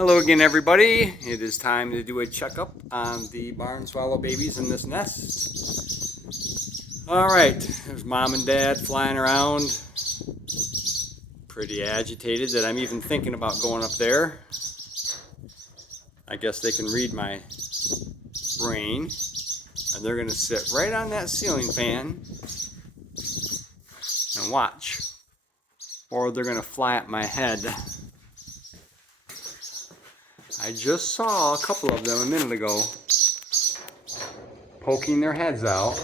Hello again, everybody. It is time to do a checkup on the barn swallow babies in this nest. All right, there's mom and dad flying around. Pretty agitated that I'm even thinking about going up there. I guess they can read my brain. And they're gonna sit right on that ceiling fan and watch. Or they're gonna fly at my head. I just saw a couple of them a minute ago poking their heads out.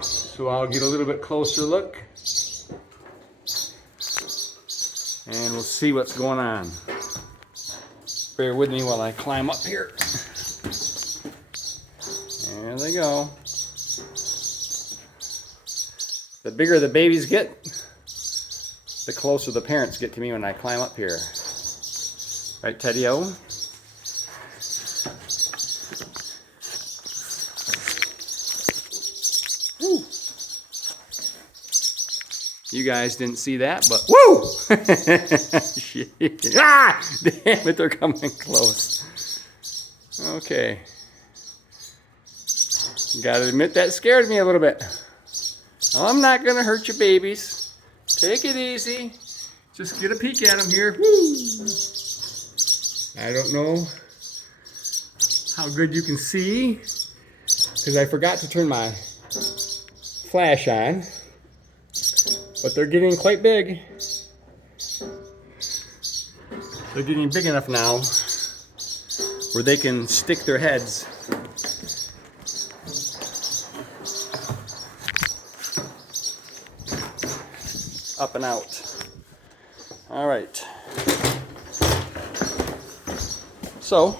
So I'll get a little bit closer look and we'll see what's going on. Bear with me while I climb up here. There they go. The bigger the babies get, the closer the parents get to me when I climb up here. Right, Teddy-O? Woo. You guys didn't see that, but woo! Ah! Damn it, they're coming close. Okay. Gotta admit that scared me a little bit. I'm not gonna hurt your babies. Take it easy. Just get a peek at them here. Woo! I don't know how good you can see because I forgot to turn my flash on, but they're getting quite big. They're getting big enough now where they can stick their heads up and out. All right. So,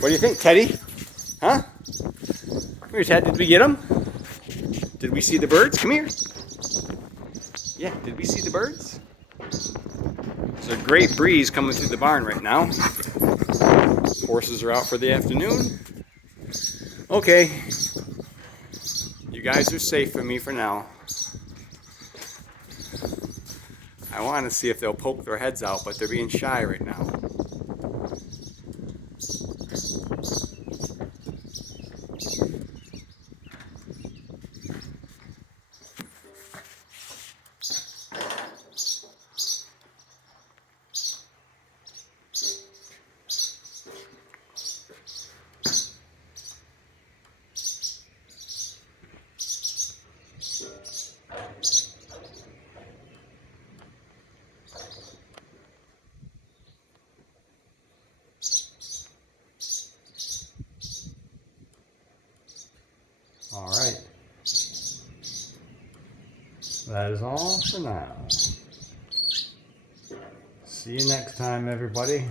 what do you think, Teddy? Huh? Come here, Ted. Did we get them? Did we see the birds? Come here. Yeah, did we see the birds? There's a great breeze coming through the barn right now. Horses are out for the afternoon. Okay. You guys are safe from me for now. I want to see if they'll poke their heads out, but they're being shy right now. All right. That is all for now. See you next time, everybody.